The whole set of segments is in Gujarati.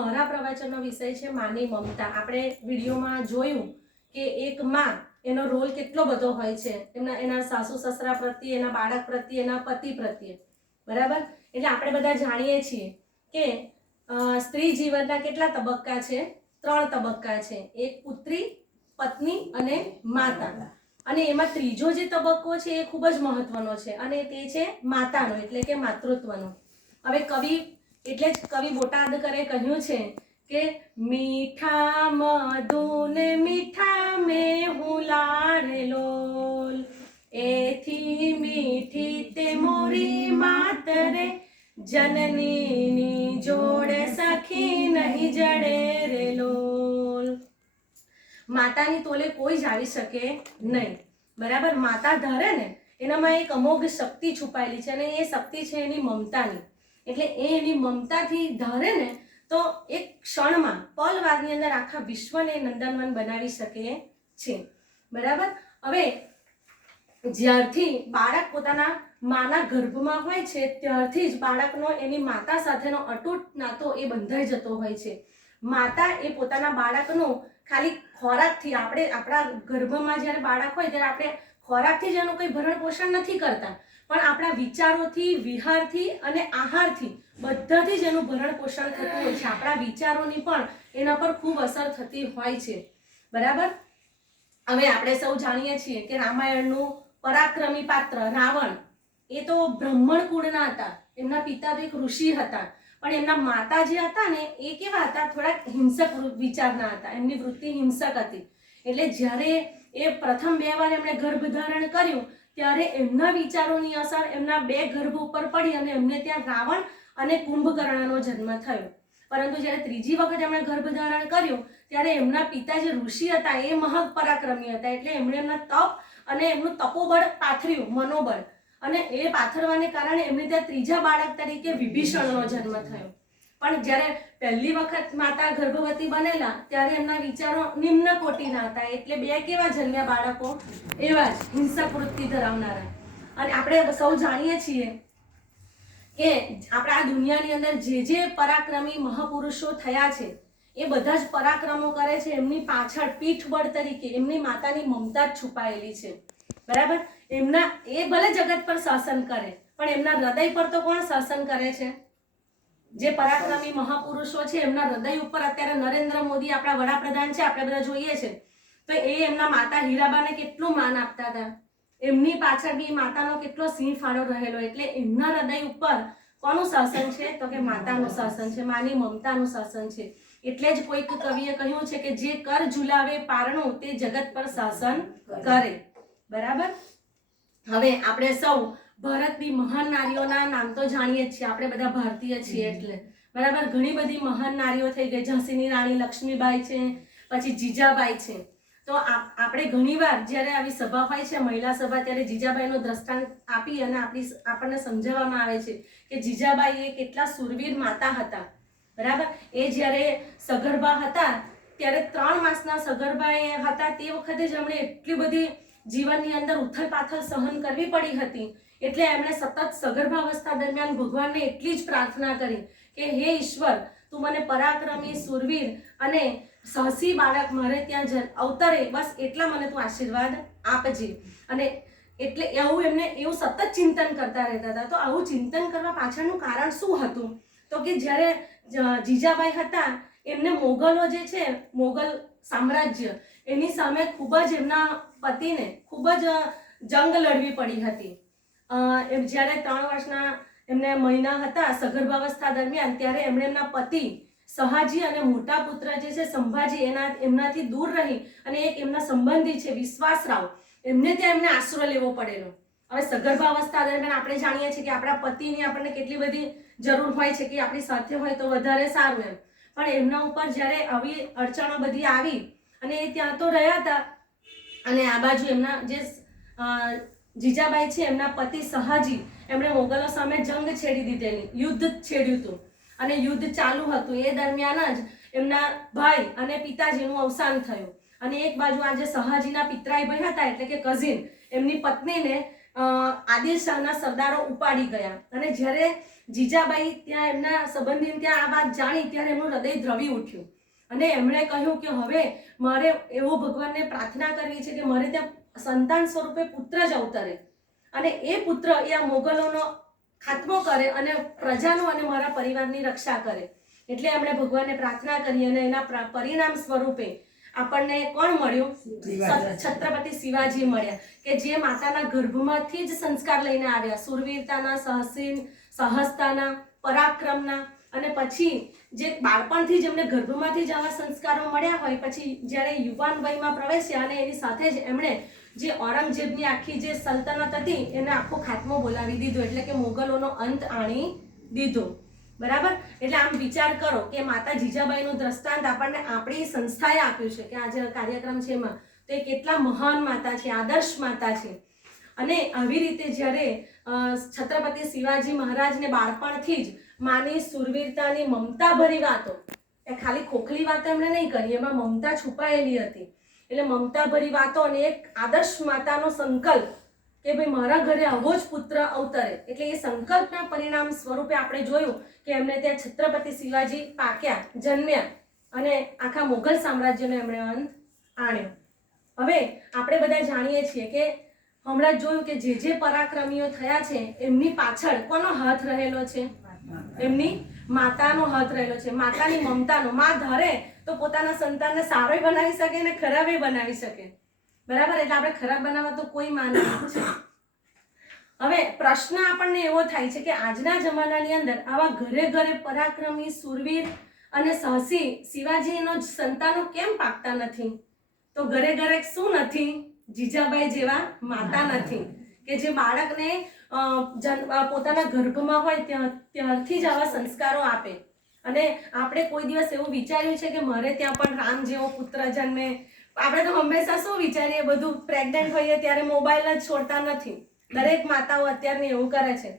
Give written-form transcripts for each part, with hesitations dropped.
મારા પ્રવચનનો વિષય છે માની મમતા. આપણે વિડીયોમાં જોયું કે એક માં એનો રોલ કેટલો બધો હોય છે, એના સાસુ સસરા પ્રત્યે, એના બાળક પ્રત્યે, એના પતિ પ્રત્યે, બરાબર. એટલે આપણે બધા જાણીએ છીએ કે સ્ત્રી જીવનના કેટલા તબક્કા છે? 3 તબક્કા છે. એક પુત્રી, પત્ની અને માતા. અને એમાં ત્રીજો જે તબક્કો છે એ ખૂબ જ મહત્વનો છે અને તે છે માતાનો, એટલે કે માતૃત્વનો. હવે કવિ બોટાદ કરે કહ્યું છે કે મીઠા મધુને મીઠા મેં હું લાડલોલ, એથી મીઠી તે મોરી માતરે, જનનીની જોડે સખી નહીં જડે રે લોલ. માતાની તોલે કોઈ જ આવી શકે નહીં, બરાબર. માતા ધારે ને એનામાં એક અમોઘ શક્તિ છુપાયેલી છે અને એ શક્તિ છે એની મમતાની. એટલે એની મમતાથી ધારે ને તો એક ક્ષણમાં પલવારની અંદર આખા વિશ્વને નંદનવન બનાવી શકે છે, બરાબર. હવે જ્યારથી બાળક પોતાના માના ગર્ભમાં હોય છે ત્યારથી જ બાળકનો એની માતા સાથેનો અતૂટ નાતો એ બંધાઈ જતો હોય છે. માતા એ પોતાના બાળકનું ખાલી ખોરાકથી, આપણા ગર્ભમાં જ્યારે બાળક હોય ત્યારે આપણે ખોરાકથી જ એનું કંઈ ભરણ પોષણ નથી કરતા, પણ આપણા વિચારોથી, વિહારથી અને આહારથી બધાથી જ એનું ભરણ પોષણ થતું હોય છે. આપણા વિચારોની પણ એના પર ખૂબ અસર થતી હોય છે, બરાબર. હવે આપણે સૌ જાણીએ છીએ કે રામાયણનું પરાક્રમી પાત્ર રાવણ એ તો બ્રાહ્મણ કુળના હતા. એમના પિતા તો એક ઋષિ હતા, પણ એમના માતા જે હતા ને એ કેવા હતા? થોડાક હિંસક વિચારના હતા. એમની વૃત્તિ હિંસક હતી. એટલે જ્યારે એ પ્રથમ 2 વાર એમણે ગર્ભધારણ કર્યું ત્યારે એમના વિચારોની અસર એમના 2 ગર્ભ ઉપર પડી અને એમને ત્યાં રાવણ અને કુંભકર્ણનો જન્મ થયો. પરંતુ જ્યારે ત્રીજી વખત એમણે ગર્ભધારણ કર્યું ત્યારે એમના પિતા જે ઋષિ હતા એ મહા પરાક્રમી હતા. એટલે એમણે એમના તપ અને એમનું તપોબળ પાથર્યું, મનોબળ, અને એ પાથરવાને કારણે એમને ત્યાં ત્રીજા બાળક તરીકે વિભીષણનો જન્મ થયો. પણ જ્યારે પહેલી વખત માતા ગર્ભવતી બનેલા ત્યારે એમના વિચારો નિમ્ન કોટીના હતા. એટલે 2 કેવા જન્મ્યા બાળકો? એવા જ હિંસક વૃત્તિ ધરાવનારા. અને આપણે સૌ જાણીએ છીએ કે આપણા દુનિયાની અંદર જે પરાક્રમી મહાપુરુષો થયા છે એ બધા જ પરાક્રમો કરે છે એમની પાછળ પીઠબળ તરીકે એમની માતાની મમતા જ છુપાયેલી છે, બરાબર. એ ભલે જગત પર શાસન કરે પણ એમના હૃદય પર તો કોણ શાસન કરે છે? જે પરાક્રમી મહાપુરુષો છે એમના હૃદય ઉપર અત્યારે નરેન્દ્ર મોદી આપણા વડાપ્રધાન છે, આપણે બધા જોઈએ છે, તો એ એમના માતા હીરાબાને કેટલું માન આપતા હતા. એમની પાછળ બી માતાનો કેટલો સિંહ ફાળો રહેલો. એટલે એમના હૃદય ઉપર કોનું શાસન છે? તો કે માતાનું શાસન છે, માની મમતાનું શાસન છે. એટલે જ કોઈક કવિએ કહ્યું છે કે જે કર ઝુલાવે પારણું તે જગત પર શાસન કરે, બરાબર. હવે આપણે સૌ ભારતની મહાન નારીઓના નામ તો જાણીએ જ છીએ, આપણે બધા ભારતીય છીએ એટલે, બરાબર. ઘણી બધી મહાન નારીઓ થઈ ગઈ. ઝાંસીની રાણી લક્ષ્મીબાઈ છે, પછી જીજાબાઈ છે. તો આપણે ઘણીવાર જ્યારે આવી સભા હોય છે, મહિલા સભા, ત્યારે જીજાબાઈનો દ્રષ્ટાંત આપી અને આપણને સમજાવવામાં આવે છે કે જીજાબાઈ એ કેટલા સુરવીર માતા હતા, બરાબર. એ જ્યારે સગર્ભા હતા ત્યારે 3 માસના સગર્ભા એ હતા તે વખતે જ એમણે એટલી બધી જીવનની અંદર ઉથલ પાથલ સહન કરવી પડી હતી. એટલે એમણે સતત સગર્ભાવસ્થા દરમિયાન ભગવાનને એટલી જ પ્રાર્થના કરી કે હે ઈશ્વર, તું મને પરાક્રમી, સુરવીર અને સાહસી બાળક મારે ત્યાં અવતરે, બસ એટલા મને તું આશીર્વાદ આપજે. અને એટલે એવું સતત ચિંતન કરતા રહેતા હતા. તો આવું ચિંતન કરવા પાછળનું કારણ શું હતું? તો કે જ્યારે જીજાબાઈ હતા એમને મોગલો જે છે, મોગલ સામ્રાજ્ય, એની સામે ખૂબ જ એમના પતિને ખૂબ જ જંગ લડવી પડી હતી. જ્યારે 3 વર્ષના એમને મહિના હતા સગર્ભાવસ્થા દરમિયાન ત્યારે એમણે એમના પતિ સહાજી અને મોટા પુત્ર જે છે સંભાજી એમનાથી દૂર રહી અને એક એમના સંબંધી છે વિશ્વાસરાવ, એમને ત્યાં એમને આશરો લેવો પડેલો. હવે સગર્ભાવસ્થા દરમિયાન આપણે જાણીએ છીએ કે આપણા પતિની આપણને કેટલી બધી જરૂર હોય છે કે આપણી સાથે હોય તો વધારે સારું એમ. પણ એમના ઉપર જ્યારે આવી અડચણો બધી આવી અને એ ત્યાં તો રહ્યા હતા અને આ બાજુ એમના જે જીજાબાઈ છે એમના પતિ સહાજી એમણે મોગલો સામે જંગ છેડી દીધેલી, યુદ્ધ છેડ્યું હતું અને યુદ્ધ ચાલુ હતું. એ દરમિયાન જ એમના ભાઈ અને પિતાજીનું અવસાન થયું અને એક બાજુ આ જે સહાજીના પિતરાઈ ભાઈ હતા એટલે કે કઝિન, એમની પત્નીને આદિલ શાહના સરદારો ઉપાડી ગયા અને જ્યારે જીજાબાઈ ત્યાં એમના સંબંધીને ત્યાં આ વાત જાણી ત્યારે એમનું હૃદય દ્રવી ઉઠ્યું અને એમણે કહ્યું કે હવે મારે એવો ભગવાનને પ્રાર્થના કરવી છે કે મારે ત્યાં સંતાન સ્વરૂપે પુત્ર જ અવતરે અને એ પુત્ર એ આ મોગલોનો ખાત્મો કરે અને પ્રજાનો અને મારા પરિવારની રક્ષા કરે. એટલે એમણે ભગવાનને પ્રાર્થના કરી અને એના પરિણામ સ્વરૂપે આપણને કોણ મળ્યું? છત્રપતિ શિવાજી મળ્યા કે જે માતાના ગર્ભમાંથી જ સંસ્કાર લઈને આવ્યા, સુરવીરતાના, સાહસતાના, પરાક્રમના, અને પછી જે બાળપણથી જ એમને ગર્ભમાંથી જ આવા સંસ્કારો મળ્યા હોય પછી જ્યારે યુવાન વયમાં પ્રવેશ્યા અને એની સાથે જ એમણે જે ઔરંગઝેબની આખી જે સલ્તનત હતી એને આખો ખાત્મો બોલાવી દીધો, એટલે કે મોગલોનો અંત આણી દીધો. બરાબર? એટલે આમ વિચાર કરો કે માતા જીજાબાઈનું દ્રષ્ટાંત આપણને આપણી સંસ્થાએ આપ્યું છે કે આ જે કાર્યક્રમ છે એમાં તો એ કેટલા મહાન માતા છે, આદર્શ માતા છે. અને આવી રીતે જ્યારે છત્રપતિ શિવાજી મહારાજને બાળપણથી જ માની સુરવીરતાની મમતાભરી વાતો, એ ખાલી ખોખલી વાતો એમણે નહીં કરી, એમાં મમતા છુપાયેલી હતી. એટલે મમતાભરી વાતો અને એક આદર્શ માતાનો સંકલ્પ કે ભાઈ મારા ઘરે આવો જ પુત્ર અવતરે, એટલે એ સંકલ્પના પરિણામ સ્વરૂપે આપણે જોયું કે એમને ત્યાં છત્રપતિ શિવાજી પાક્યા, જન્મ્યા અને આખા મુઘલ સામ્રાજ્યનો એમણે અંત આણ્યો. હવે આપણે બધા જાણીએ છીએ કે હમણાં જોયું કે જે પરાક્રમીઓ થયા છે એમની પાછળ કોનો હાથ રહેલો છે? એમની માતાનો હાથ રહેલો છે, માતાની મમતાનો. માં ધારે તો પોતાના સંતાનને સારોય બનાવી શકે ને ખરાબે બનાવી શકે. બરાબર? એટલે આપણે ખરાબ બનાવવા તો કોઈ માન નથી છે. હવે પ્રશ્ન આપણને એવો થાય છે કે આજના જમાનાની અંદર આવા ઘરે ઘરે પરાક્રમી, સુરવીર અને સાહસી શિવાજીનો સંતાનો કેમ પાકતા નથી? તો ઘરે ઘરે શું નથી? જીજાબાઈ જેવા માતા નથી કે જે બાળકને પોતાના ગર્ભમાં હોય ત્યારથી જ આવા સંસ્કારો આપે. અને આપણે કોઈ દિવસ એવું વિચાર્યું છે કે મારે ત્યાં પણ રામ જેવો પુત્ર જન્મે? આપણે તો હંમેશા શું વિચારીએ, બધું પ્રેગ્નન્ટ હોઈએ ત્યારે મોબાઈલ જ છોડતા નથી. દરેક માતાઓ અત્યારની એવું કરે છે.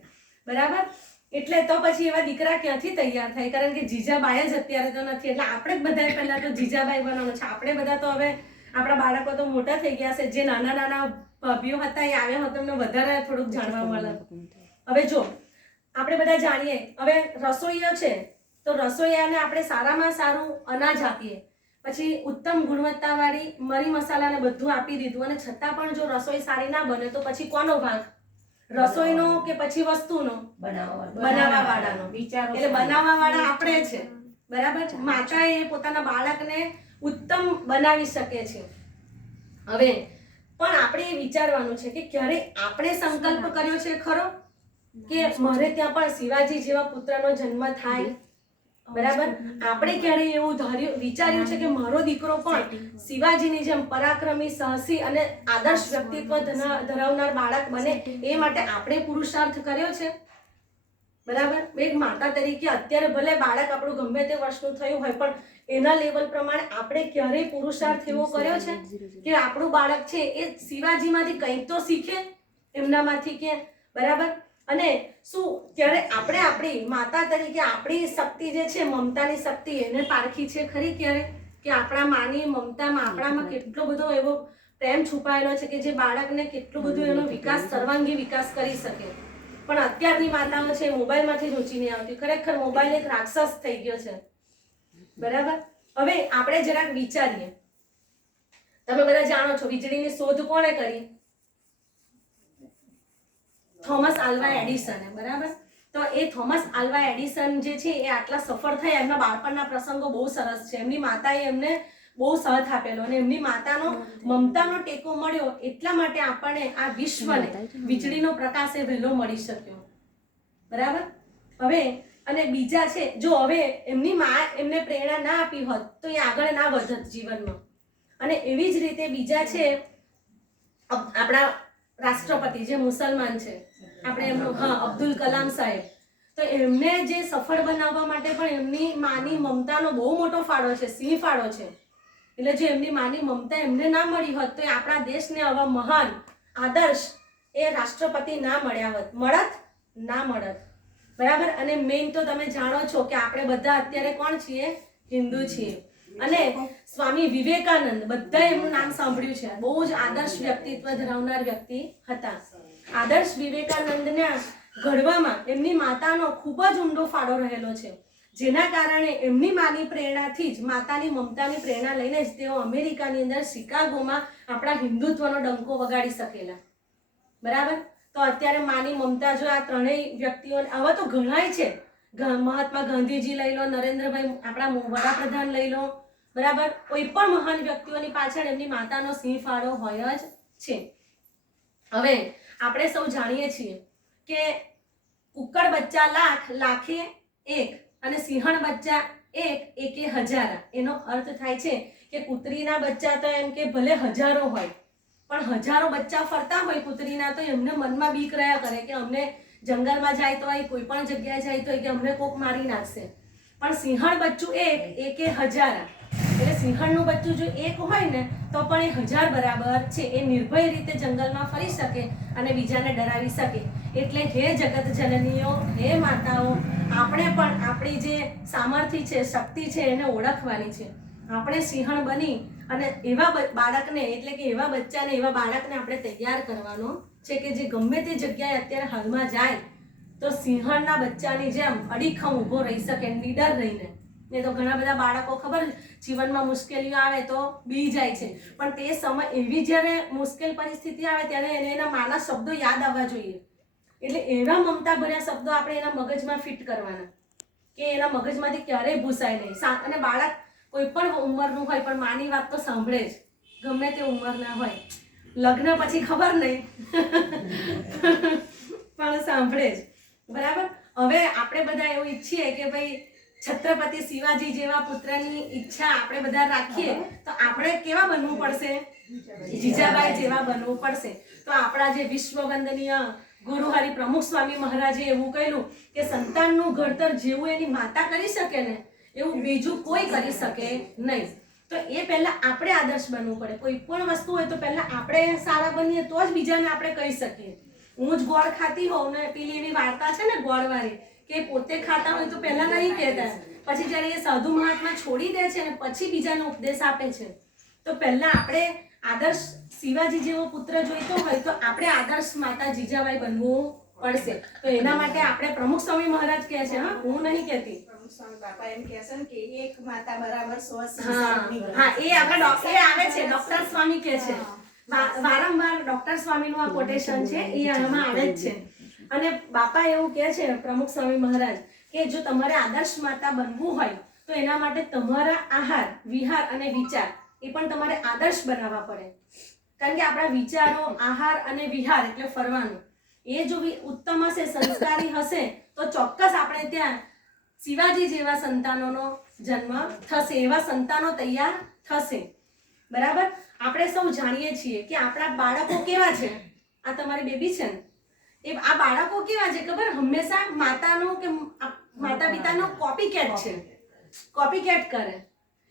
બરાબર? એટલે તો પછી એવા દીકરા ક્યાંથી તૈયાર થાય? કારણ કે જીજાબાઈ જ અત્યારે તો નથી. એટલે આપણે જ બધાએ પહેલા તો જીજાબાઈ બનવાનું છે. આપણે બધા તો હવે આપણા બાળકો તો મોટા થઈ ગયા છે. જે નાના નાના ભાભીઓ હતા એ આવ્યા હતા એમને વધારે થોડુંક જાણવા મળે. હવે જો આપણે બધા જાણીએ, હવે રસોઈયો છે તો રસોઈયાને આપણે સારામાં સારું અનાજ આપીએ, પછી ઉત્તમ ગુણવત્તાવાળી મરી મસાલાને બધું આપી દીધું અને છતાં પણ જો રસોઈ સારી ના બને તો પછી કોનો ભાગ? રસોઈનો કે પછી વસ્તુનો? બનાવવા વાળાનો. એટલે બનાવવા વાળા આપણે છે. બરાબર? માતા એ પોતાના બાળકને ઉત્તમ બનાવી શકે છે. હવે પણ આપણે એ વિચારવાનું છે કે ક્યારે આપણે સંકલ્પ કર્યો છે ખરો કે મારે ત્યાં પણ શિવાજી જેવા પુત્રનો જન્મ થાય? બરાબર? આપણે ક્યારે એવું વિચાર્યું છે કે મારો દીકરો પણ શિવાજીની જેમ પરાક્રમી, સાહસી અને આદર્શ વ્યક્તિત્વ ધરાવનાર બાળક બને? એ માટે આપણે પુરુષાર્થ કર્યો છે? બરાબર? એક માતા તરીકે અત્યારે ભલે બાળક આપણું ગમે તે વર્ષનું થયું હોય પણ એના લેવલ પ્રમાણે આપણે ક્યારેય પુરુષાર્થ એવો કર્યો છે કે આપણું બાળક છે એ શિવાજીમાંથી કંઈક તો શીખે એમનામાંથી કે? બરાબર? અને શું ત્યારે આપણે આપણી માતા તરીકે આપણી શક્તિ જે છે, મમતાની શક્તિ, એને પારખી છે ખરી ક્યારે? કે આપણા માની મમતામાં આપણામાં કેટલો બધો એવો પ્રેમ છુપાયેલો છે કે જે બાળકને કેટલું બધું એનો વિકાસ, સર્વાંગી વિકાસ કરી શકે. પણ અત્યારની માતાઓ છે મોબાઈલમાંથી જ ઊંચી નહીં આવતી. ખરેખર મોબાઈલ એક રાક્ષસ થઈ ગયો છે. બરાબર? હવે આપણે જરાક વિચારીએ. તમે બધા જાણો છો વીજળીની શોધ કોણે કરી? થોમસ આલ્વા એડિસને. બરાબર? તો એ થોમસ આલ્વા એડિસન જે છે એ આટલા સફળ થયા, એમના બાળપણના પ્રસંગો બહુ સરસ છે. એમની માતાએ એમને બહુ સાથ આપેલો અને એમની માતાનો મમતાનો ટેકો મળ્યો એટલા માટે આપણને આ વિશ્વને વીજળીનો પ્રકાશ એ વહેલો મળી શક્યો. બરાબર? હવે અને બીજા છે, જો હવે એમની માં એમને પ્રેરણા ના આપી હોત તો એ આગળ ના વધત જીવનમાં. અને એવી જ રીતે બીજા છે આપણા રાષ્ટ્રપતિ જે મુસલમાન છે, આપણે એમનું અબ્દુલ કલામ સાહેબ. તો એમને જે સફળ બનાવવા માટે પણ એમની માની મમતાનો બહુ મોટો ફાળો છે, સિંહ ફાળો છે. એટલે જો એમની માની મમતા એમને ના મળી હોત તો આપણા દેશને આવા મહાન આદર્શ એ રાષ્ટ્રપતિ ના મળ્યા હોત. મળત? ના મળત. બરાબર? અને મેઇન તો તમે જાણો છો કે આપણે બધા અત્યારે કોણ છીએ? હિન્દુ છીએ. અને સ્વામી વિવેકાનંદ, બધા એમનું નામ સાંભળ્યું છે. બહુ જ આદર્શ વ્યક્તિત્વ ધરાવનાર વ્યક્તિ હતા. આદર્શ વિવેકાનંદના ઘડવામાં એમની માતાનો ખૂબ જ ઊંડો ફાળો રહેલો છે, જેના કારણે એમની માની પ્રેરણાથી જ, માતાની મમતાની પ્રેરણા લઈને જ તેઓ અમેરિકાની અંદર શિકાગોમાં આપણા હિન્દુત્વનો ડંકો વગાડી શકેલા. બરાબર. તો અત્યારે માની મમતા જો આ ત્રણેય વ્યક્તિઓ, આવા તો ઘણાય છે, મહાત્મા ગાંધીજી લઈ લો, નરેન્દ્રભાઈ આપણા વડાપ્રધાન લઈ લો, બરાબર. કોઈ પણ મહાન વ્યક્તિઓની પાછળ એમની માતાનો સિંહ ફાળો હોય જ છે. હવે આપણે સૌ જાણીએ છીએ કે કુકડ બચ્ચા લાખ, લાખે એક, અને સિંહણ બચ્ચા એક, એકે હજારા. એનો અર્થ થાય છે કે કૂતરીના બચ્ચા તો એમ કે ભલે હજારો હોય, પણ હજારો બચ્ચા ફરતા હોય કૂતરીના, તો એમને મનમાં બીક રહ્યા કરે કે અમને જંગલમાં જાય તો કોઈ પણ જગ્યાએ જાય તો કે અમને કોક મારી નાખશે. પણ સિંહણ બચ્ચું એક, એકે હજારા. એટલે સિંહણનું બચ્ચું જો એક હોય ને તો પણ એ 1000 બરાબર છે. એ નિર્ભય રીતે જંગલમાં ફરી શકે અને બીજાને ડરાવી શકે. એટલે હે જગત જનનીઓ, હે માતાઓ, આપણે પણ આપણી જે સામર્થ્ય છે, શક્તિ છે, એને ઓળખવાની છે. આપણે સિંહણ બની અને એવા બાળકને, એટલે કે એવા બચ્ચાને, એવા બાળકને આપણે તૈયાર કરવાનો છે કે જે ગમે તે જગ્યાએ અત્યારે હાલમાં જાય તો સિંહણના બચ્ચાની જેમ અડીખમ ઊભો રહી શકે, નીડર રહીને. ને તો ઘણા બધા બાળકો ખબર જીવનમાં મુશ્કેલીઓ આવે તો બી જાય છે, પણ તે સમય એવી જ્યારે મુશ્કેલ પરિસ્થિતિ આવે ત્યારે એને એના માના શબ્દો યાદ આવવા જોઈએ. એટલે એવા મમતા ભર્યા શબ્દો આપણે એના મગજમાં ફિટ કરવાના કે એના મગજમાંથી ક્યારેય ભૂસાય નહીં. અને બાળક કોઈ પણ ઉંમરનું હોય પણ માની વાત તો સાંભળે જ, ગમે તે ઉંમરના હોય. લગ્ન પછી ખબર નહીં પણ સાંભળે જ. બરાબર. હવે આપણે બધા એવું ઈચ્છીએ કે ભાઈ છત્રપતિ શિવાજી જેવા પુત્રની ઈચ્છા આપણે બધા રાખીએ તો આપણે કેવા બનવું પડશે? જીજાબાઈ જેવા બનવું પડશે. તો આપણા જે વિશ્વવંદનીય ગુરુ હરિ પ્રમુખ સ્વામી મહારાજે એવું કહ્યું કે સંતાનનું ઘડતર જેવું એની માતા કરી શકે ને એવું બીજું કોઈ કરી શકે નહીં. તો એ પહેલા આપણે આદર્શ બનવું પડે. કોઈ પણ વસ્તુ હોય તો પહેલા આપણે સારા બનીએ તો જ બીજાને આપણે કહી શકીએ. હું જ ગોળ ખાતી હોઉં ને, પેલી એવી વાર્તા છે ને ગોળ વાળી, કે પોતે ખાતા હોય તો પહેલા નહીં કહેતા, પછી જ્યારે એ સાધુ મહાત્મા છોડી દે છે ને પછી બીજાને ઉપદેશ આપે છે. તો પહેલા આપણે આદર્શ શિવાજી જેવો પુત્ર જોઈતો હોય તો આપણે આદર્શ માતા જીજાબાઈ બનવું પડશે. તો એના માટે આપણે પ્રમુખ સ્વામી મહારાજ કહે છે, હા, હું નહીં કહેતી, પ્રમુખ સ્વામી બાપા એમ કહે છે કે એક માતા બરાબર 100. હા, એ આપણા ડોક્ટર આવે છે, ડોક્ટર સ્વામી કહે છે. વારંવાર ડોક્ટર સ્વામીનું આ કોટેશન છે, એ આમાં આવે જ છે. અને બાપા એવું કહે છે, પ્રમુખ સ્વામી મહારાજ, કે જો તમારે આદર્શ માતા બનવું હોય તો એના માટે તમારા આહાર, વિહાર અને વિચાર એ પણ તમારે આદર્શ બનાવવા પડે. કારણ કે આપણા વિચારો, આહાર અને વિહાર એટલે ફરવાનું, એ જો ઉત્તમ હશે, સંસ્કારી હશે તો ચોક્કસ આપણે ત્યાં શિવાજી જેવા સંતાનોનો જન્મ થશે, એવા સંતાનો તૈયાર થશે. બરાબર. આપણે સૌ જાણીએ છીએ કે આપણા બાળકો કેવા છે. આ તમારી બેબી છે ને, એ આ બાળકો કેવા છે ખબર? હંમેશા માતાનો કે માતા પિતાનો કોપી કેટ છે, કોપી કેટ કરે.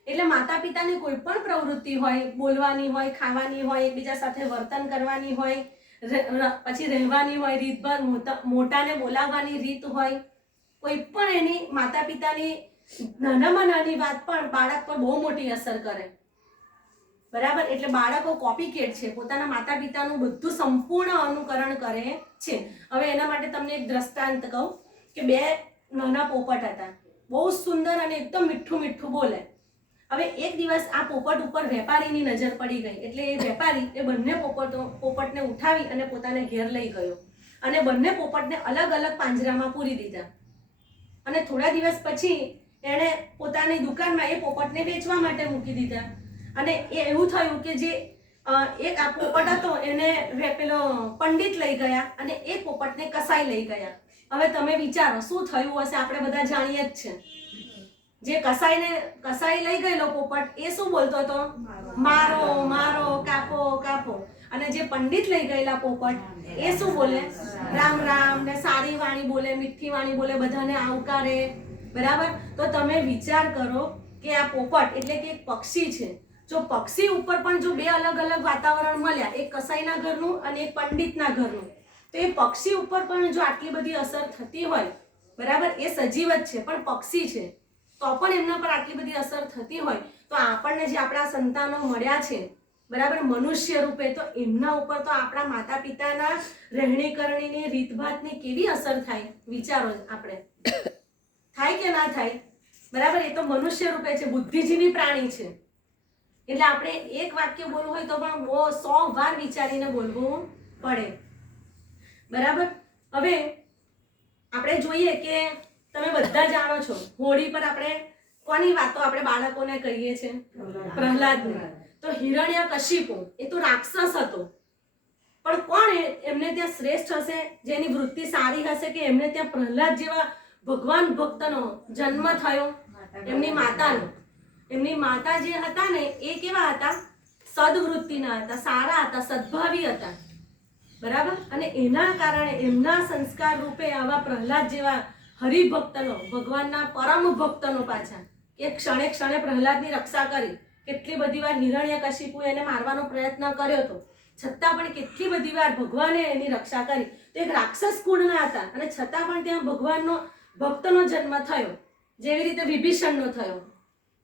એટલે માતા પિતાની કોઈ પણ પ્રવૃત્તિ હોય, બોલવાની હોય, ખાવાની હોય, એકબીજા સાથે વર્તન કરવાની હોય, પછી રહેવાની હોય, રીતભાર, મોટાને બોલાવવાની રીત હોય, કોઈ પણ એની માતા પિતાની નાનામાં નાની વાત પણ બાળક પર બહુ મોટી અસર કરે. બરાબર. એટલે બાળકો કોપી કેટ છે, પોતાના માતા પિતાનું બધું સંપૂર્ણ અનુકરણ કરે છે. હવે એના માટે તમને એક દ્રષ્ટાંત કહું કે 2 નાના પોપટ હતા, બહુ સુંદર અને એકદમ મીઠું મીઠું બોલે. હવે એક દિવસ આ પોપટ ઉપર વેપારીની નજર પડી ગઈ, એટલે એ વેપારી એ બંને પોપટને ઉઠાવી અને પોતાને ઘેર લઈ ગયો અને બંને પોપટને અલગ અલગ પાંજરામાં પૂરી દીધા. અને થોડા દિવસ પછી એણે પોતાની દુકાનમાં એ પોપટને વેચવા માટે મૂકી દીધા. અને એ એવું થયું કે જે એક આ પોપટ હતો એને પેલો પંડિત લઈ ગયા અને એ પોપટને કસાઈ લઈ ગયા. હવે તમે વિચારો શું થયું હશે? આપણે બધા જાણીએ જ છે. જે કસાઈ લઈ ગયેલો પોપટ એ શું બોલતો હતો? મારો મારો, કાપો કાપો. અને જે પંડિત લઈ ગયેલા પોપટ એ શું બોલે? રામ રામ ને સારી વાણી બોલે, મીઠી વાણી બોલે, બધાને આવકારે. બરાબર. તો તમે વિચાર કરો કે આ પોપટ એટલે કે એક પક્ષી છે. જો પક્ષી ઉપર પણ જો 2 અલગ અલગ વાતાવરણ મળ્યા, એક કસાઈના ઘરનું અને એક પંડિતના ઘરનું, તો એ પક્ષી ઉપર પણ જો આટલી બધી અસર થતી હોય, બરાબર, એ સજીવ જ છે પણ પક્ષી છે, તો પણ એમના પર આટલી બધી અસર થતી હોય, તો આપણને જે આપણા સંતાનો મળ્યા છે, બરાબર, મનુષ્ય રૂપે. તો એમના ઉપર તો આપણા માતા પિતાના રહેણી કરણીની રીતભાતની કેવી અસર થાય વિચારો આપણે, થાય કે ના થાય? બરાબર, એ તો મનુષ્ય રૂપે છે, બુદ્ધિજીવી પ્રાણી છે. એટલે આપણે એક વાક્ય બોલવું હોય તો પણ 100 વાર વિચારીને બોલવું પડે. બરાબર. હવે આપણે જોઈએ કે તમે બધા જાણો છો હોળી પર આપણે કોની વાતો આપણે બાળકોને કહીએ છીએ? પ્રહલાદની. તો હિરણ્યકશિપુ એ તો રાક્ષસ હતો, પણ કોણ એમને ત્યાં શ્રેષ્ઠ હશે, જેની વૃત્તિ સારી હશે કે એમને ત્યાં પ્રહલાદ જેવા ભગવાન ભક્તનો જન્મ થયો? એમની માતાનો. એમની માતા જે હતા ને એ કેવા હતા? સદવૃત્તિના હતા, સારા હતા, સદભાવી હતા. બરાબર. અને એના કારણે એમના સંસ્કાર રૂપે આવા પ્રહલાદ જેવા હરિભક્તનો, ભગવાનના પરમ ભક્તનો પાછા કે ક્ષણે ક્ષણે પ્રહલાદની રક્ષા કરી. કેટલી બધી વાર હિરણ્યકશિપુ એને મારવાનો પ્રયત્ન કર્યો હતો, છતાં પણ કેટલી બધી વાર ભગવાને એની રક્ષા કરી. તો એક રાક્ષસ કુળના હતા અને છતાં પણ ત્યાં ભગવાનનો ભક્તનો જન્મ થયો, જેવી રીતે વિભીષણનો થયો.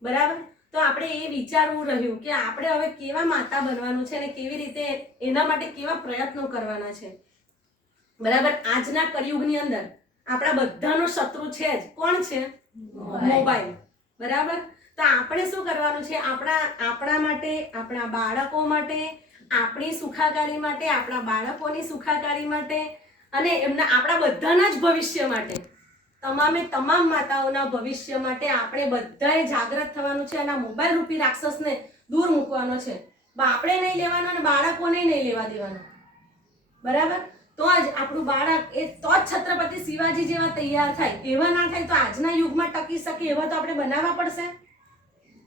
બરાબર. તો આપણે એ વિચારવું રહ્યું કે આપણે હવે કેવા માતા બનવાનું છે અને કેવી રીતે એના માટે કેવા પ્રયત્નો કરવાના છે. બરાબર. આજના કળિયુગની અંદર આપણા બધાનો શત્રુ છે જ. કોણ છે? મોબાઈલ. બરાબર. તો આપણે શું કરવાનું છે? આપણા માટે, આપણા બાળકો માટે, આપણી સુખાકારી માટે, આપણા બાળકોની સુખાકારી માટે અને આપણા બધાના જ ભવિષ્ય માટે, તમામ માતાઓના ભવિષ્ય માટે આપણે બધાએ જાગૃત થવાનું છે અને આ મોબાઈલ રૂપી રાક્ષસને દૂર મૂકવાનો છે. આપણે નહીં લેવાનો અને બાળકોને નહીં લેવા દેવાનો. બરાબર. તો જ આપણું બાળક તો જ છત્રપતિ શિવાજી જેવા તૈયાર થાય. એવા ના થાય તો આજના યુગમાં ટકી શકે એવા તો આપણે બનાવવા પડશે.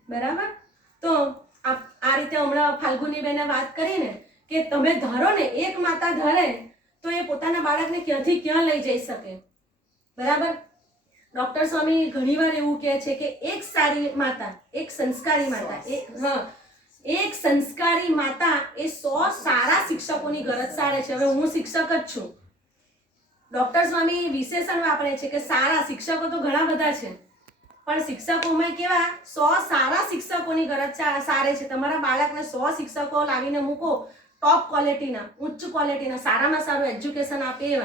બરાબર. તો આ રીતે હમણાં ફાલ્ગુનીબેને વાત કરીને કે તમે ધારો ને, એક માતા ધારે તો એ પોતાના બાળકને ક્યાંથી ક્યાં લઈ જઈ શકે. બરાબર. ડોક્ટર સ્વામી ઘણીવાર એવું કહે છે કે એક સારી માતા, એક સંસ્કારી માતા, એક સંસ્કારી માતા એ 100 સારા શિક્ષકોની ગરજ સારે છે. હવે હું શિક્ષક જ છું. ડોક્ટર સ્વામી વિશેષણ વાપરે છે કે સારા શિક્ષકો તો ઘણા બધા છે, પણ શિક્ષકોમાં કેવા 100 સારા શિક્ષકોની ગરજ સારે છે. તમારા બાળકને 100 શિક્ષકો લાવીને મૂકો, ટોપ ક્વોલિટીના, ઉચ્ચ ક્વોલિટીના, સારામાં સારું એજ્યુકેશન આપે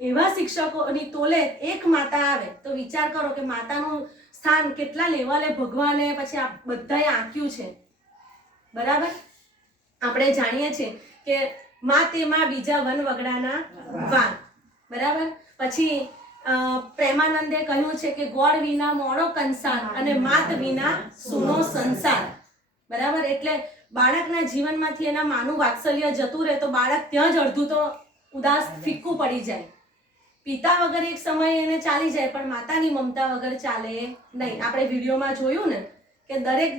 એવા શિક્ષકોની તોલે એક માતા આવે તો વિચાર કરો કે માતાનું સ્થાન કેટલા લેવલે ભગવાને પછી આ બધાએ આંક્યું છે. બરાબર. આપણે જાણીએ છીએ કે માં તેમાં બીજા વન વગડાના વાન. બરાબર. પછી પ્રેમાનંદે કહ્યું છે કે ગોળ વિના મોડો કંસાર અને માત વિના સૂનો સંસાર. બરાબર. એટલે બાળકના જીવનમાંથી એના માનું વાત્સલ્ય જતું રહે તો બાળક ત્યાં જ અડધું તો ઉદાસ ફિક્કું પડી જાય. પિતા વગર એક સમય એને ચાલી જાય, પણ માતાની મમતા વગર ચાલે નહીં. આપણે વિડીયોમાં જોયું ને કે દરેક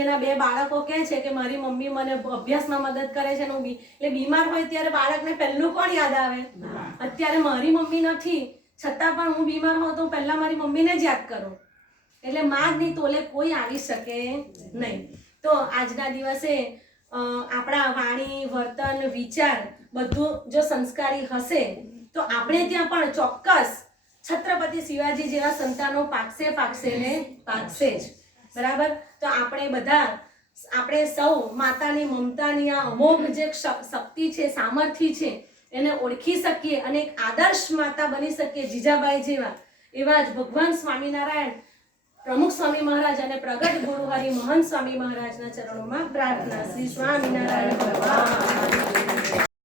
એના 2 બાળકો કહે છે કે મારી મમ્મી મને અભ્યાસમાં મદદ કરે છે. એટલે બીમાર હોય ત્યારે બાળકને પહેલું કોણ યાદ આવે? અત્યારે મારી મમ્મી નથી છતાં પણ હું બીમાર હોઉં તો પહેલા મારી મમ્મીને જ યાદ કરું. એટલે માની તોલે કોઈ આવી શકે નહીં. તો આજના દિવસે આપણા વાણી, વર્તન, વિચાર બધું જો સંસ્કારી હશે તો આપણે ત્યાં પણ ચોક્કસ છત્રપતિ શિવાજી જેવા સંતાનો પાકશે ને પાકશે જ. બરાબર. તો આપણે સૌ માતાની મમતાની આ અમોઘ જે શક્તિ છે, સામર્થ્ય છે એને ઓળખી શકીએ અને એક આદર્શ માતા બની શકીએ જીજાબાઈ જેવા. એવા જ ભગવાન સ્વામિનારાયણ, પ્રમુખ સ્વામી મહારાજ અને પ્રગટ ગુરુ હરિ મહંત સ્વામી મહારાજના ચરણોમાં પ્રાર્થના. શ્રી સ્વામિનારાયણ ભગવાન.